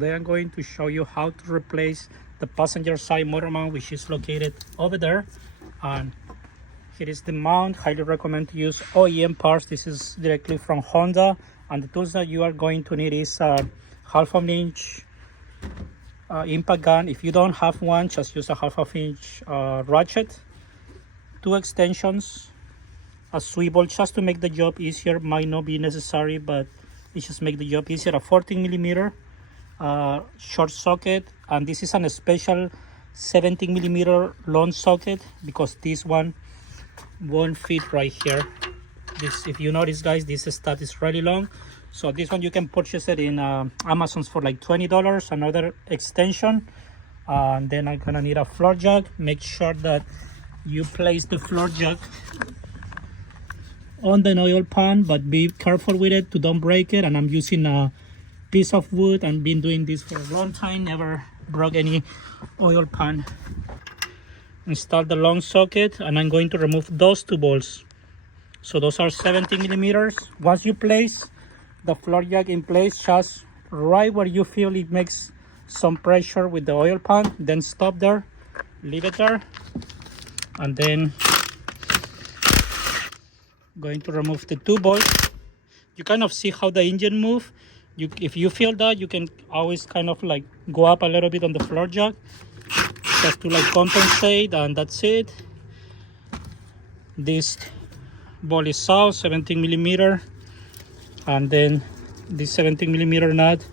Today I'm going to show you how to replace the passenger side motor mount, which is located over there. And here is the mount. Highly recommend to use OEM parts. This is directly from Honda, and the tools that you are going to need is a half-inch impact gun. If you don't have one, just use a half-inch ratchet, 2 extensions, a swivel just to make the job easier. Might not be necessary, but it just make the job easier. A 14mm short socket, and this is a special 17mm long socket because this one won't fit right here. This, if you notice guys, this stud is really long, so this one you can purchase it in Amazon's for like $20. Another extension, and then I'm gonna need a floor jack. Make sure that you place the floor jack on the oil pan, but be careful with it to don't break it. And I'm using a piece of wood and been doing this for a long time, never broke any oil pan. Install the long socket, and I'm going to remove those 2 bolts. So those are 17mm. Once you place the floor jack in place, just right where you feel it makes some pressure with the oil pan, then stop there, leave it there, and then going to remove the 2 bolts. You kind of see how the engine move. If you feel that, you can always kind of like go up a little bit on the floor jack just to like compensate, and that's it. This bolt is out, 17mm, and then this 17mm nut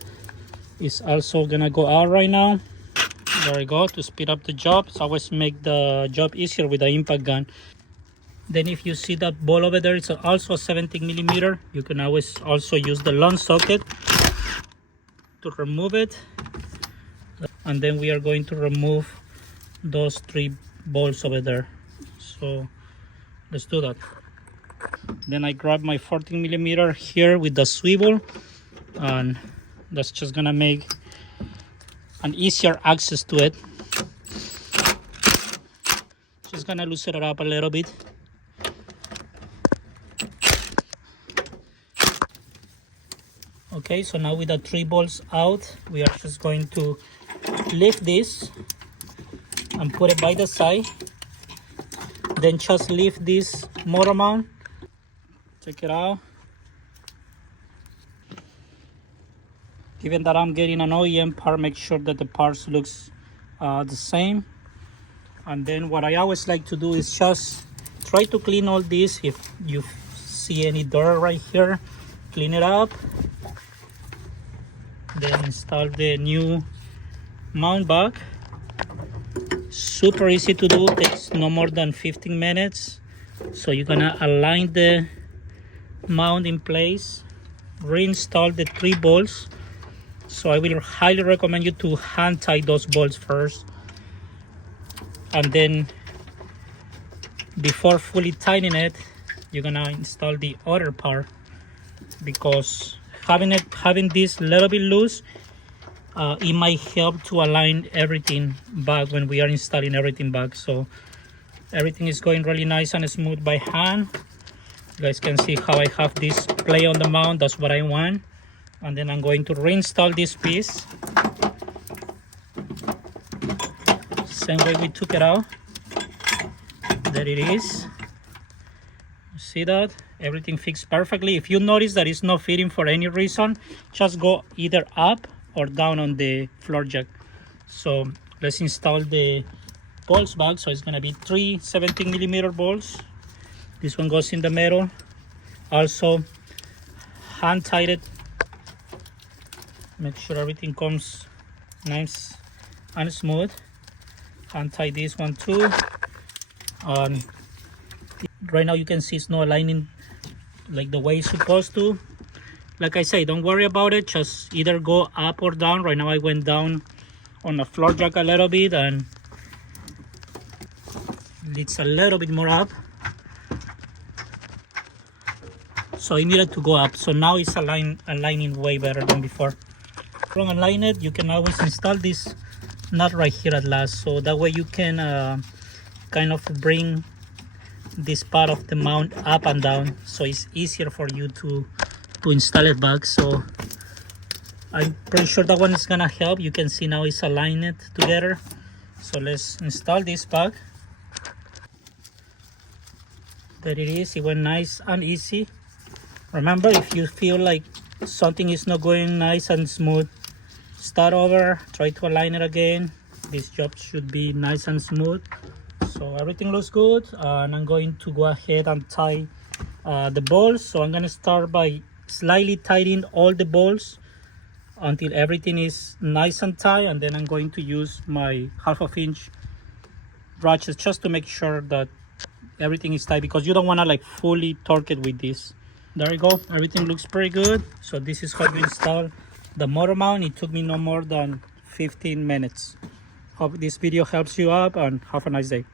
is also gonna go out right now. There we go. To speed up the job, it's always make the job easier with the impact gun. Then if you see that ball over there, it's also a 17mm. You can always also use the long socket to remove it. And then we are going to remove those 3 bolts over there. So let's do that. Then I grab my 14mm here with the swivel, and that's just gonna make an easier access to it. Just gonna loosen it up a little bit. Okay, so now with the 3 bolts out, we are just going to lift this and put it by the side. Then just lift this motor mount. Check it out. Given that I'm getting an OEM part, make sure that the parts looks the same. And then what I always like to do is just try to clean all this. If you see any dirt right here, clean it up. Then install the new mount back. Super easy to do, takes no more than 15 minutes. So you're gonna align the mount in place, reinstall the 3 bolts. So I will highly recommend you to hand tie those bolts first, and then before fully tightening it, you're gonna install the other part, because having this a little bit loose, it might help to align everything back when we are installing everything back. So everything is going really nice and smooth by hand. You guys can see how I have this play on the mount. That's what I want. And then I'm going to reinstall this piece same way we took it out. There it is. See that? Everything fits perfectly. If you notice that it's not fitting for any reason, just go either up or down on the floor jack. So let's install the bolts back. So it's gonna be 3 17mm bolts. This one goes in the middle. Also hand tight it. Make sure everything comes nice and smooth. Hand tie this one too. Right now you can see it's not aligning like the way it's supposed to. Like I say, don't worry about it, just either go up or down. Right now I went down on the floor jack a little bit, and it's a little bit more up, so it needed to go up. So now it's aligning way better than before. Don't align it, you can always install this nut right here at last, so that way you can kind of bring this part of the mount up and down, so it's easier for you to install it back. So I'm pretty sure that one is gonna help. You can see now it's aligned together. So let's install this back. There it is. It went nice and easy. Remember, if you feel like something is not going nice and smooth, start over, try to align it again. This job should be nice and smooth. So everything looks good, and I'm going to go ahead and tie the bolts. So I'm gonna start by slightly tightening all the bolts until everything is nice and tight, and then I'm going to use my 1/2 inch ratchets just to make sure that everything is tight, because you don't want to like fully torque it with this. There you go, everything looks pretty good. So this is how you install the motor mount. It took me no more than 15 minutes. Hope this video helps you out, and have a nice day.